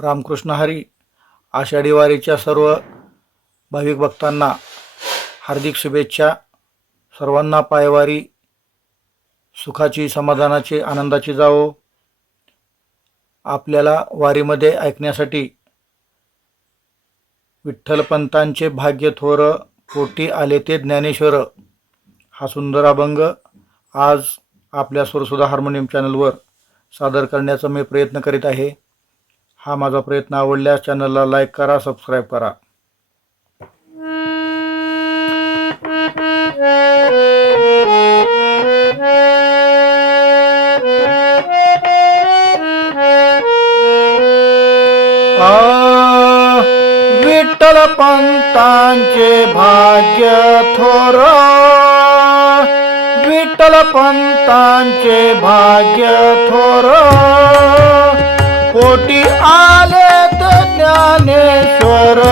रामकृष्ण हरी. आषाढी वारीच्या सर्व भाविक भक्तांना हार्दिक शुभेच्छा. सर्वांना पायवारी सुखाची, समाधानाची, आनंदाची जावो. आपल्याला वारीमध्ये ऐकण्यासाठी विठ्ठलपंतांचे भाग्य थोर, पोटी आले ते ज्ञानेश्वर हा सुंदर अभंग आज आपल्या सुरसुधा हार्मोनियम चॅनलवर सादर करण्याचा मी प्रयत्न करीत आहे. हा माझा प्रयत्न आवडल्यास चॅनलला लाईक करा, सबस्क्राईब करा. विठ्ठल पंतांचे भाग्य थोर, विठ्ठल पंतांचे भाग्य थोर, पोटी आले ते ज्ञानेश्वर.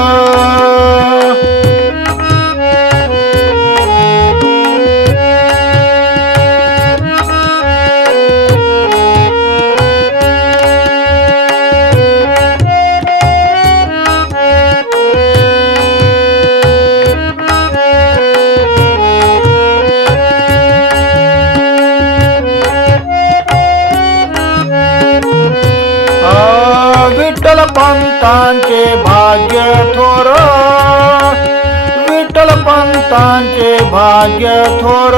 विठ्ठल पंतांचे भाग्य थोर, विठ्ठल पंतांचे भाग्य थोर,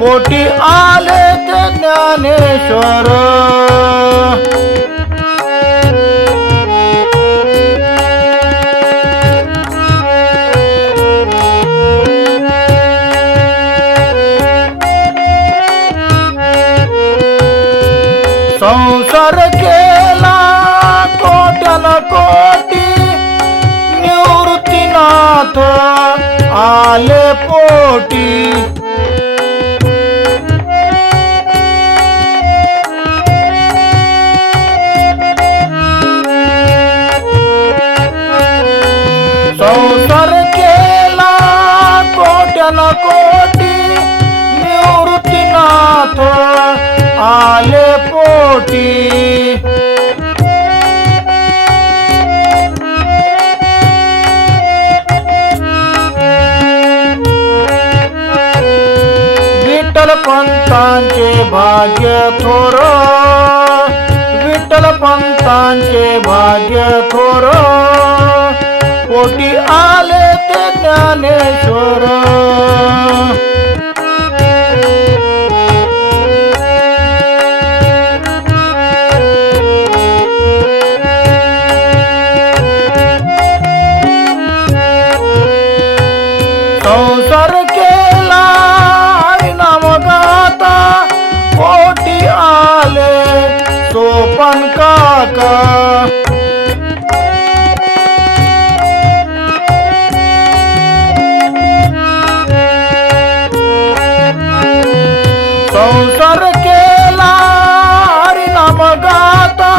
पोटी आले ते ज्ञानेश्वर. संसार केला कोट्यान कोटी, निवृत्तीनाथ आले पोटी. संसार केला कोट्यान कोटी, निवृत्तीनाथ आले पोटी. विठ्ठल पंतांचे भाग्य थोर, विठ्ठल पंतांचे भाग्य थोर, पोटी आले ते ज्ञानेश्वर. संसार केला हरिनाम गाता, पोटी आले सोपन काका. संसार केला हरिनाम गाता,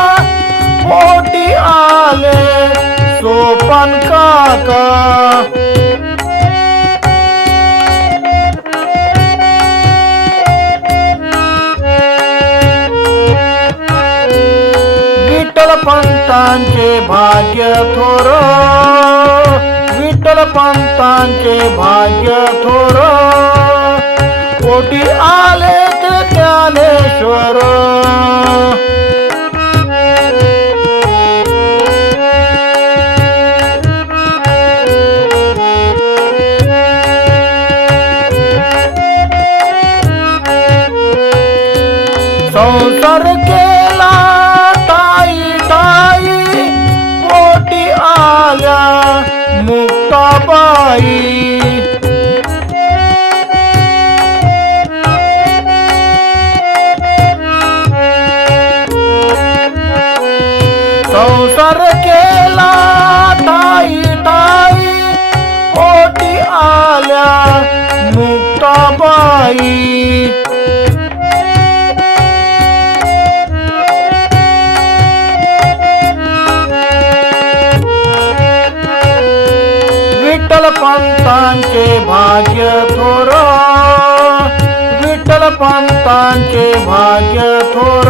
पोटी आले सोपन काका. विठ्ठल पंतांचे भाग्य थोर, विठ्ठल पंतांचे भाग्य थोर, पोटी आले ते ज्ञानेश्वर. संसार केला ताई ताई, पोटी आल्या मुक्ताबाई. संसार केला ताई ताई, पोटी आल्या मुक्ताबाई. विठ्ठल पंतांचे भाग्य थोर, विठ्ठल पंतांचे भाग्य थोर,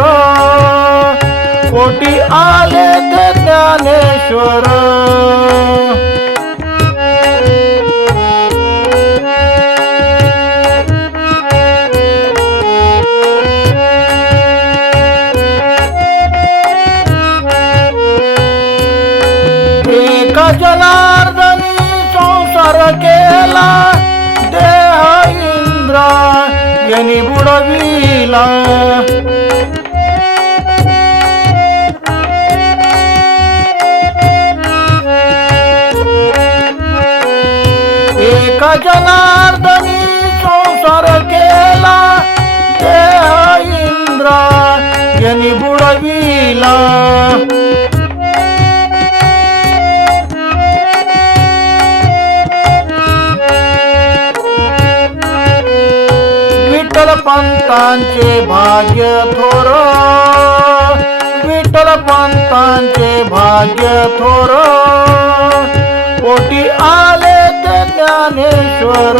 पोटी आले ते ज्ञानेश्वर. एका जनार्दनी संसार केला, देह इंद्रा यांनी बुडविला. एका जनार्दनी संसार केला, देह इंद्रा यांनी बुडविला. विठ्ठल पंतांचे भाग्य थोर, विठ्ठल पंतांचे भाग्य थोर. पोटी आले ते ज्ञानेश्वर.